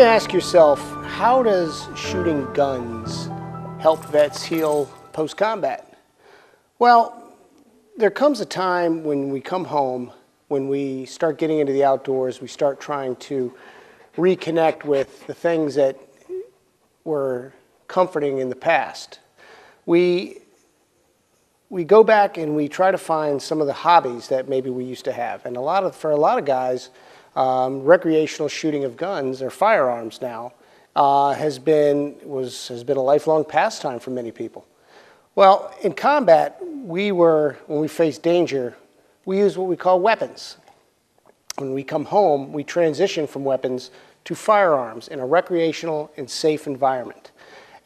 may ask yourself, how does shooting guns help vets heal post-combat? Well, there comes a time when we come home, when we start getting into the outdoors, we start trying to reconnect with the things that were comforting in the past. We go back and we try to find some of the hobbies that maybe we used to have. And for a lot of guys, recreational shooting of guns or firearms now has been a lifelong pastime for many people. Well, in combat, when we face danger, we use what we call weapons. When we come home, we transition from weapons to firearms in a recreational and safe environment.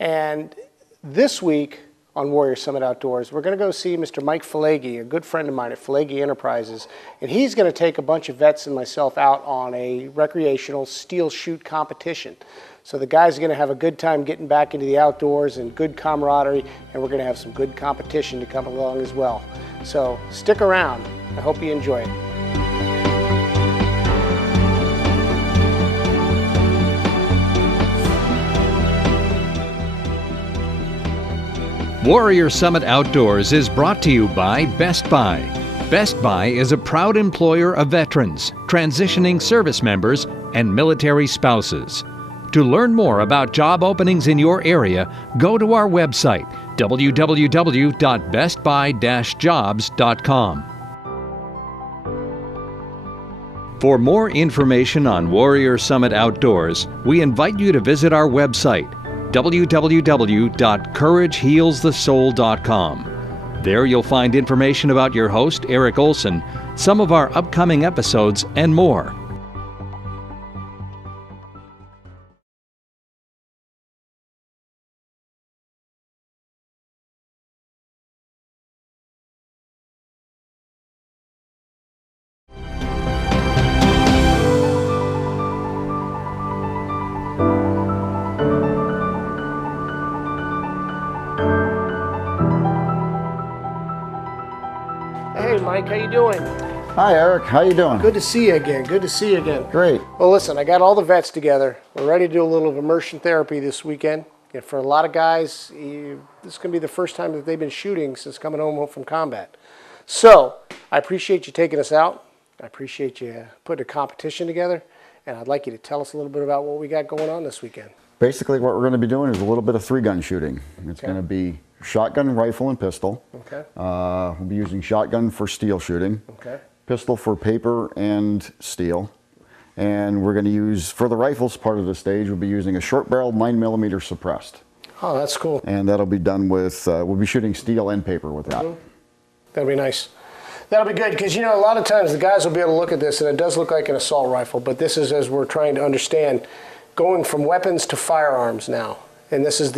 And this week on Warrior Summit Outdoors, we're going to go see Mr. Mike Felegie, a good friend of mine at Felegie Enterprises, and he's going to take a bunch of vets and myself out on a recreational steel shoot competition. So the guys are going to have a good time getting back into the outdoors and good camaraderie, and we're going to have some good competition to come along as well. So stick around. I hope you enjoy it. Warrior Summit Outdoors is brought to you by Best Buy. Best Buy is a proud employer of veterans, transitioning service members, and military spouses. To learn more about job openings in your area, go to our website, www.bestbuy-jobs.com. For more information on Warrior Summit Outdoors, we invite you to visit our website, www.couragehealsthesoul.com. There you'll find information about your host, Eric Olson, some of our upcoming episodes, and more. Hey Mike, how you doing? Hi Eric, how you doing? Good to see you again. Good to see you again. Great. Well, listen, I got all the vets together. We're ready to do a little immersion therapy this weekend. And for a lot of guys, this is going to be the first time that they've been shooting since coming home from combat. So I appreciate you taking us out. I appreciate you putting a competition together. And I'd like you to tell us a little bit about what we got going on this weekend. Basically what we're going to be doing is a little bit of three-gun shooting. It's going to be shotgun, rifle, and pistol. Okay. We'll be using shotgun for steel shooting. Okay. Pistol for paper and steel. And we're going to use, for the rifles part of the stage, we'll be using a short-barreled 9mm suppressed. Oh, that's cool. And that'll be done with, we'll be shooting steel and paper with that. That'll be nice. That'll be good, because, you know, a lot of times the guys will be able to look at this, and it does look like an assault rifle, but this is, as we're trying to understand, going from weapons to firearms now. And this is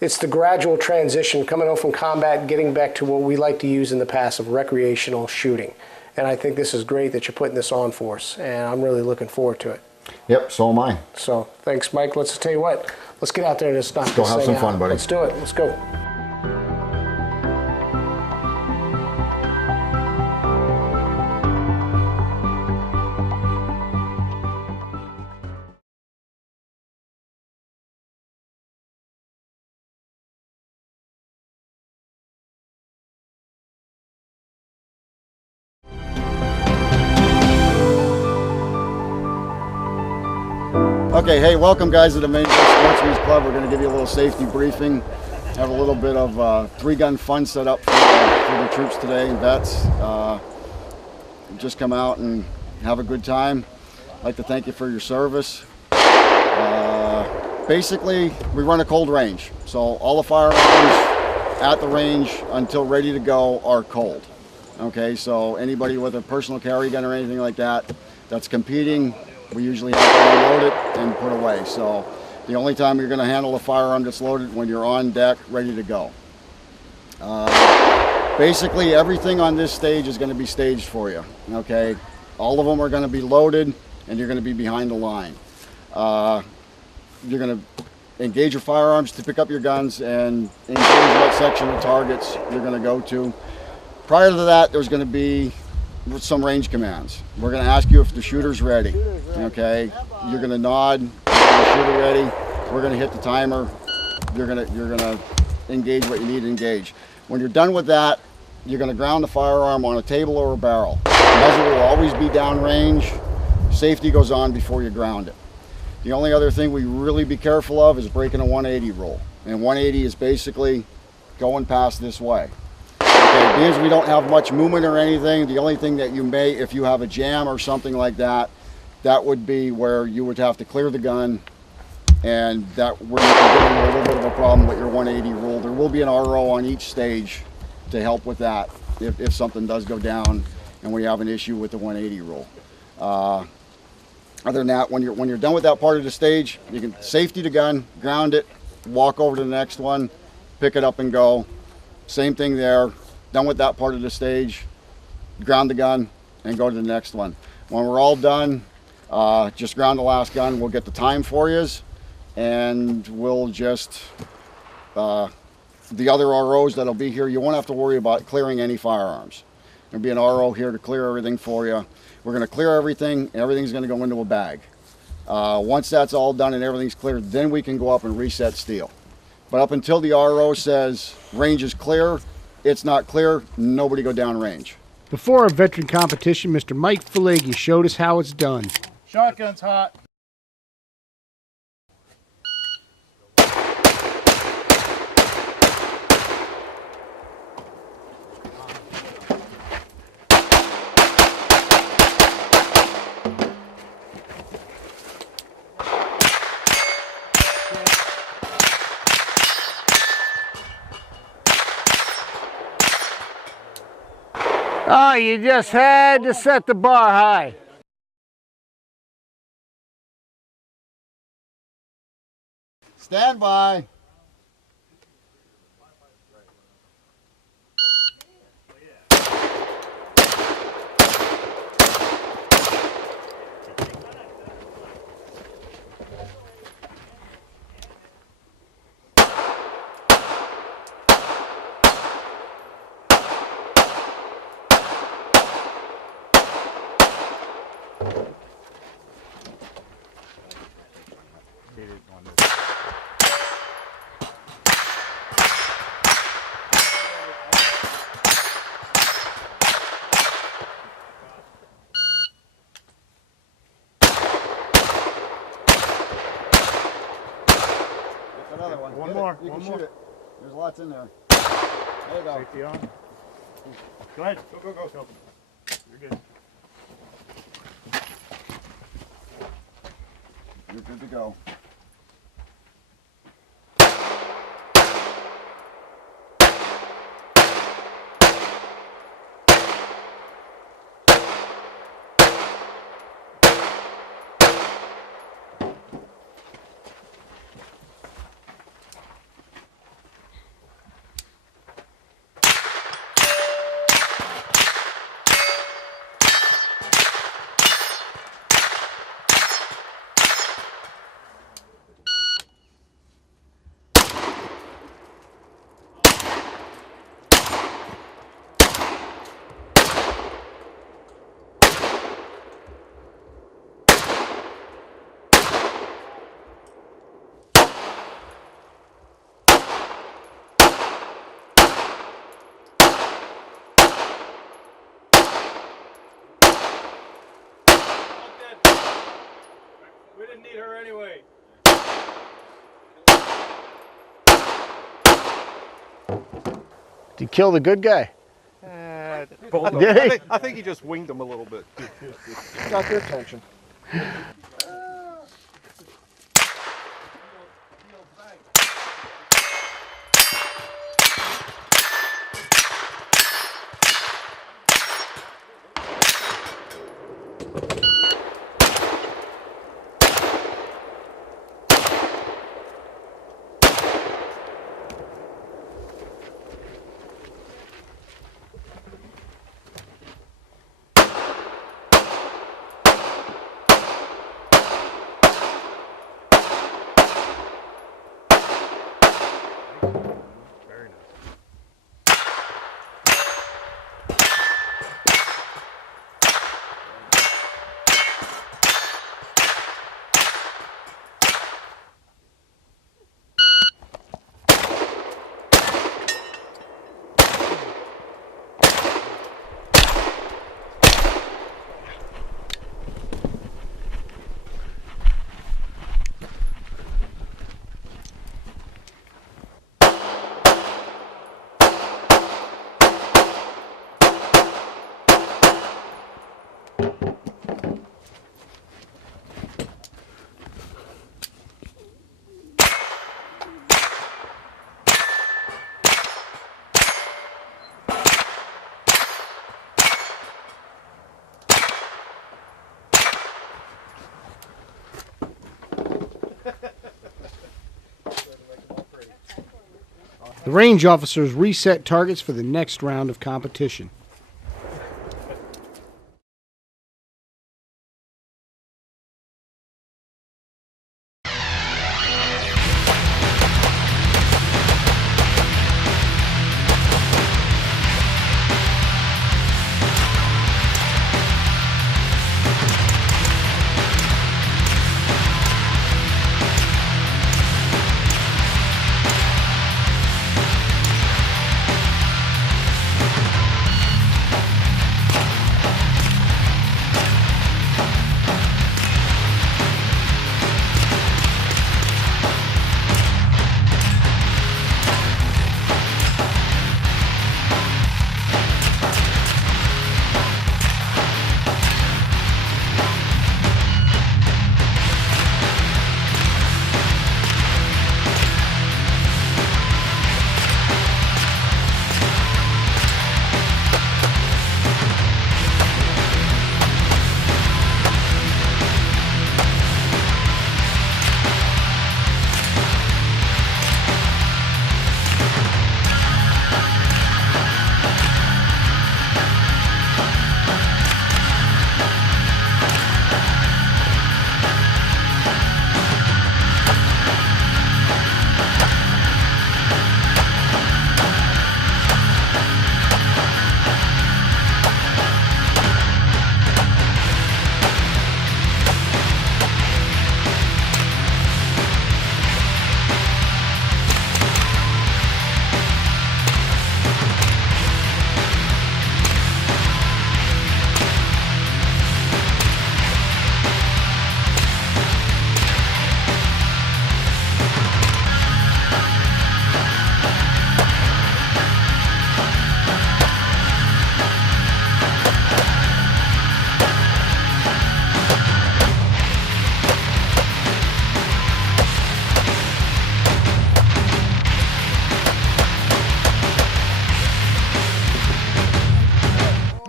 it's the gradual transition, coming home from combat and getting back to what we like to use in the past of recreational shooting. And I think this is great that you're putting this on for us, and I'm really looking forward to it. Yep, so am I. So thanks, Mike. Let's tell you what, let's get out there and just knock this Go have some thing fun, out. buddy. Let's do it. Let's go. Okay, hey, welcome guys to the Main Sportsman's Club. We're going to give you a little safety briefing, have a little bit of three-gun fun set up for the troops today and vets. Just come out and have a good time. I'd like to thank you for your service. Basically, we run a cold range, so all the firearms at the range until ready to go are cold. Okay, so anybody with a personal carry gun or anything like that that's competing, we usually have to unload it and put away. So the only time you're going to handle a firearm that's loaded when you're on deck, ready to go. Basically, everything on this stage is going to be staged for you. Okay, all of them are going to be loaded, and you're going to be behind the line. You're going to engage your firearms to pick up your guns and engage what section of targets you're going to go to. Prior to that, there's going to be some range commands. We're going to ask you if the shooter's ready. Okay, you're going to nod the shooter ready. We're going to hit the timer. You're gonna engage what you need to engage. When you're done with that, you're going to ground the firearm on a table or a barrel. The muzzle will always be downrange. Safety goes on before you ground it. The only other thing we really be careful of is breaking a 180 rule. And 180 is basically going past this way. Okay, because we don't have much movement or anything, the only thing that you may, if you have a jam or something like that, that would be where you would have to clear the gun, and that where you can get into a little bit of a problem with your 180 rule. There will be an RO on each stage to help with that if something does go down and we have an issue with the 180 rule. Other than that, when you're done with that part of the stage, you can safety the gun, ground it, walk over to the next one, pick it up and go. Same thing there. Done with that part of the stage, ground the gun and go to the next one. When we're all done, just ground the last gun. We'll get the time for you, and we'll just the other ROs that'll be here, you won't have to worry about clearing any firearms. There'll be an RO here to clear everything for you. We're going to clear everything. Everything's going to go into a bag. Once that's all done and everything's cleared, then we can go up and reset steel. But up until the RO says range is clear, it's not clear, nobody go down range. Before our veteran competition, Mr. Mike Felegie showed us how it's done. Shotgun's hot. Oh, you just had to set the bar high. Stand by. Another one. One more. You One can more. shoot it. There's lots in there. There you go. Safety on. Go ahead. Go. You're good. You're good to go. We didn't need her anyway. Did you kill the good guy? I think he just winged him a little bit. Got their attention. The range officers reset targets for the next round of competition.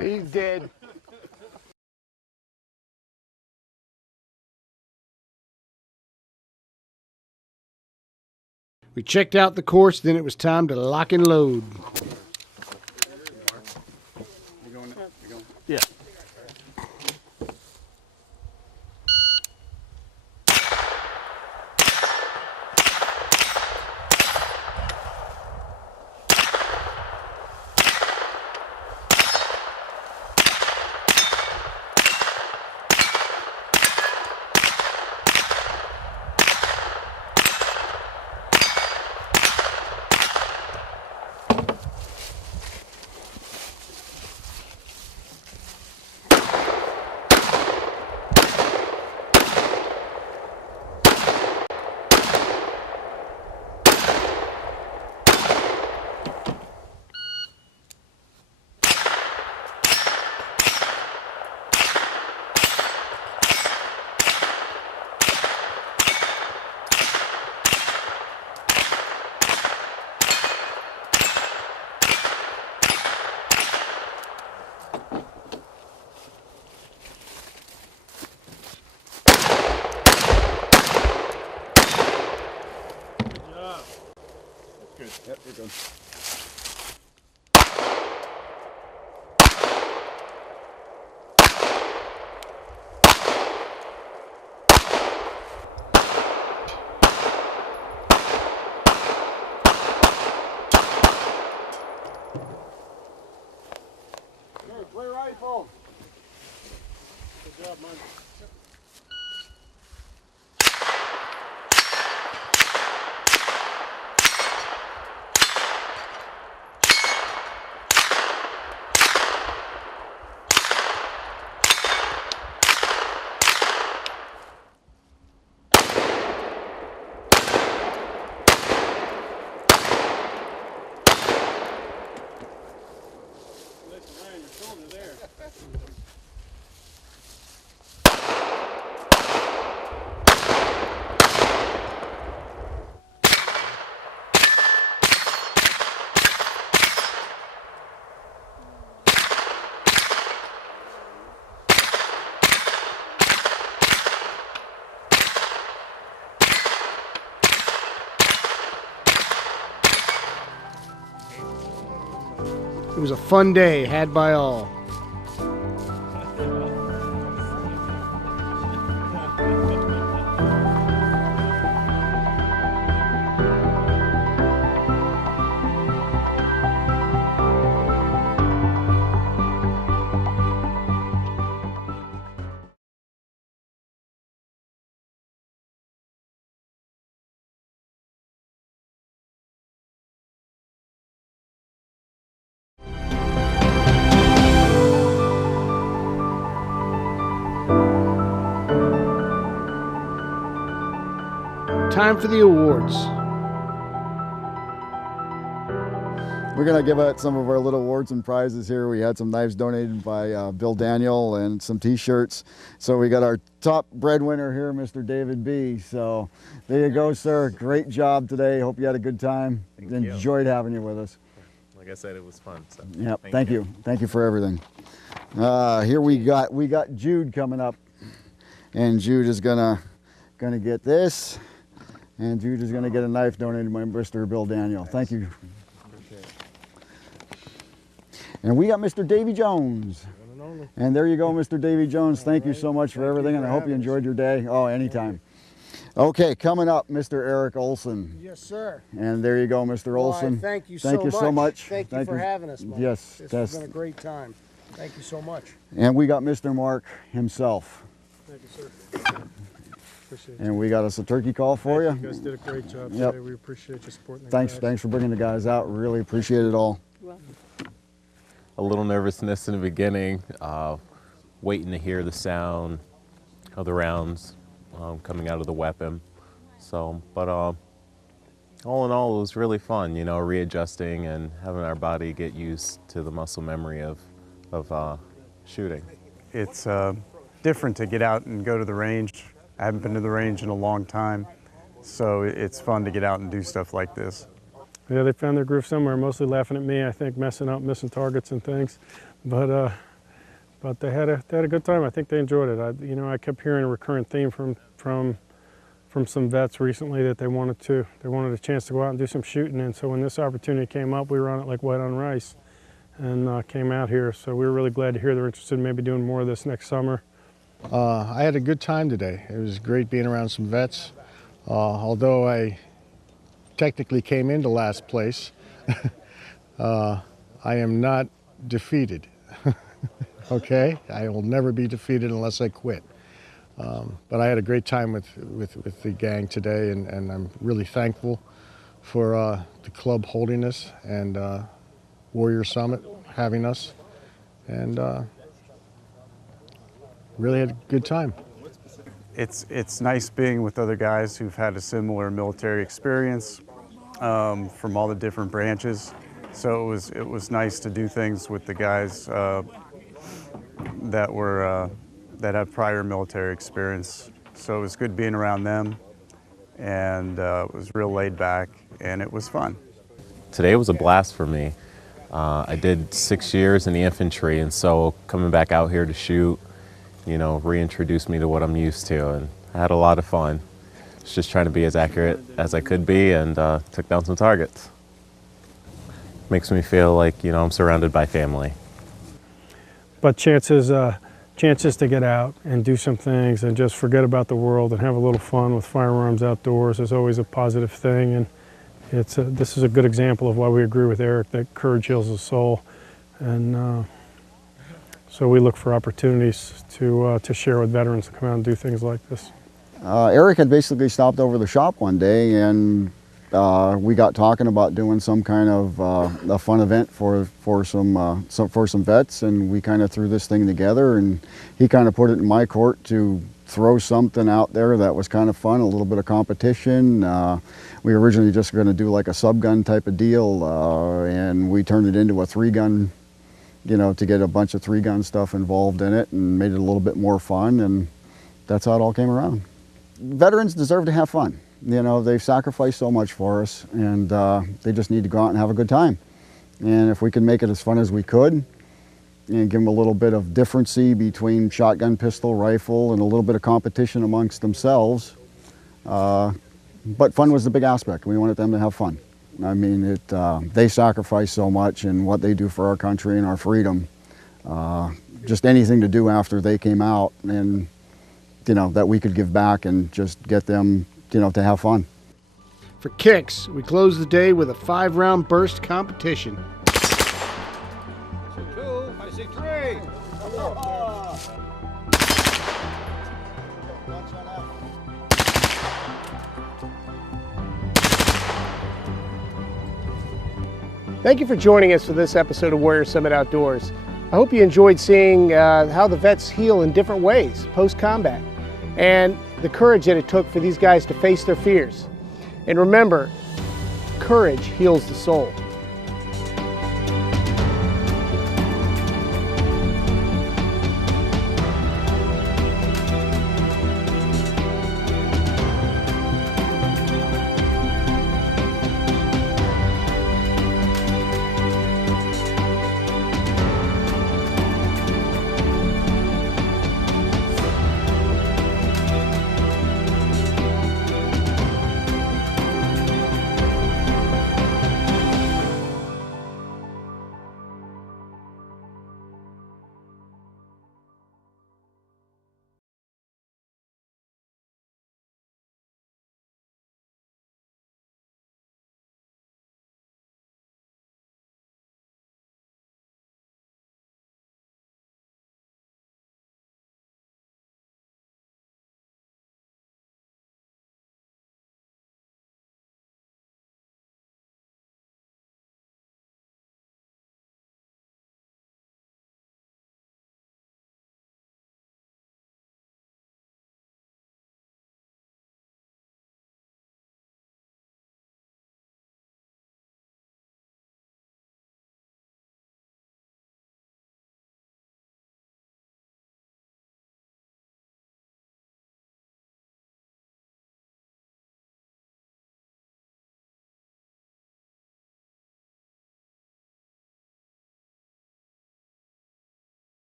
He's dead. We checked out the course, then it was time to lock and load. Yeah. Yep, you're good. Play rifle. Good job, man. Listen, Ryan, your shoulder there. It was a fun day had by all. Time for the awards. We're gonna give out some of our little awards and prizes here. We had some knives donated by Bill Daniel and some t-shirts. So we got our top breadwinner here, Mr. David B. So there you go, sir. Great job today. Hope you had a good time. Enjoyed having you with us. Like I said, it was fun. So yep, thank you. Thank you for everything. Here we got Jude coming up. And Jude is gonna get this. And Jude is going to get a knife donated by Mr. Bill Daniel. Thank you. And we got Mr. Davy Jones. And there you go, Mr. Davy Jones. Thank you so much for everything, and I hope you enjoyed your day. Oh, anytime. Okay, coming up, Mr. Eric Olson. Yes, sir. And there you go, Mr. Olson. Thank you so much. Thank you for having us, Mike. Yes. This has been a great time. Thank you so much. And we got Mr. Mark himself. Thank you, sir. Appreciate And we got us a turkey call for you. You guys did a great job Yep. today. We appreciate your support. Thanks for bringing the guys out. Really appreciate it all. a little nervousness in the beginning, waiting to hear the sound of the rounds coming out of the weapon. So, but all in all, it was really fun, you know, readjusting and having our body get used to the muscle memory of shooting. It's different to get out and go to the range. I haven't been to the range in a long time, so it's fun to get out and do stuff like this. Yeah, they found their groove somewhere, mostly laughing at me, I think, messing up, missing targets and things. But they had a good time. I think they enjoyed it. I kept hearing a recurrent theme from some vets recently that they wanted a chance to go out and do some shooting. And so when this opportunity came up, we were on it like white on rice, and came out here. So we were really glad to hear they're interested in maybe doing more of this next summer. I had a good time today. It was great being around some vets. Although I technically came into last place, I am not defeated. Okay? I will never be defeated unless I quit. But I had a great time with the gang today, and I'm really thankful for the club holding us and Warrior Summit having us, and really had a good time. It's nice being with other guys who've had a similar military experience from all the different branches. So it was nice to do things with the guys that have prior military experience. So it was good being around them, and it was real laid back, and it was fun. Today was a blast for me. I did 6 years in the infantry, and so coming back out here to shoot, you know, reintroduced me to what I'm used to, and I had a lot of fun. Just trying to be as accurate as I could be, and took down some targets. Makes me feel like, you know, I'm surrounded by family. But chances to get out and do some things and just forget about the world and have a little fun with firearms outdoors is always a positive thing. And this is a good example of why we agree with Eric that courage heals the soul. And so we look for opportunities to share with veterans to come out and do things like this. Eric had basically stopped over the shop one day, and we got talking about doing some kind of a fun event for some vets, and we kind of threw this thing together, and he kind of put it in my court to throw something out there that was kind of fun, a little bit of competition. We were originally just going to do like a sub-gun type of deal, and we turned it into a 3-gun, you know, to get a bunch of 3-gun stuff involved in it and made it a little bit more fun, and that's how it all came around. Veterans deserve to have fun. You know, they've sacrificed so much for us, and they just need to go out and have a good time. And if we can make it as fun as we could, and give them a little bit of differency between shotgun, pistol, rifle, and a little bit of competition amongst themselves. But fun was the big aspect. We wanted them to have fun. I mean, they sacrifice so much in what they do for our country and our freedom. Just anything to do after they came out, and that we could give back and just get them to have fun. For kicks, we close the day with a 5-round burst competition. I see 3. Thank you for joining us for this episode of Warrior Summit Outdoors. I hope you enjoyed seeing how the vets heal in different ways post-combat, and the courage that it took for these guys to face their fears. And remember, courage heals the soul.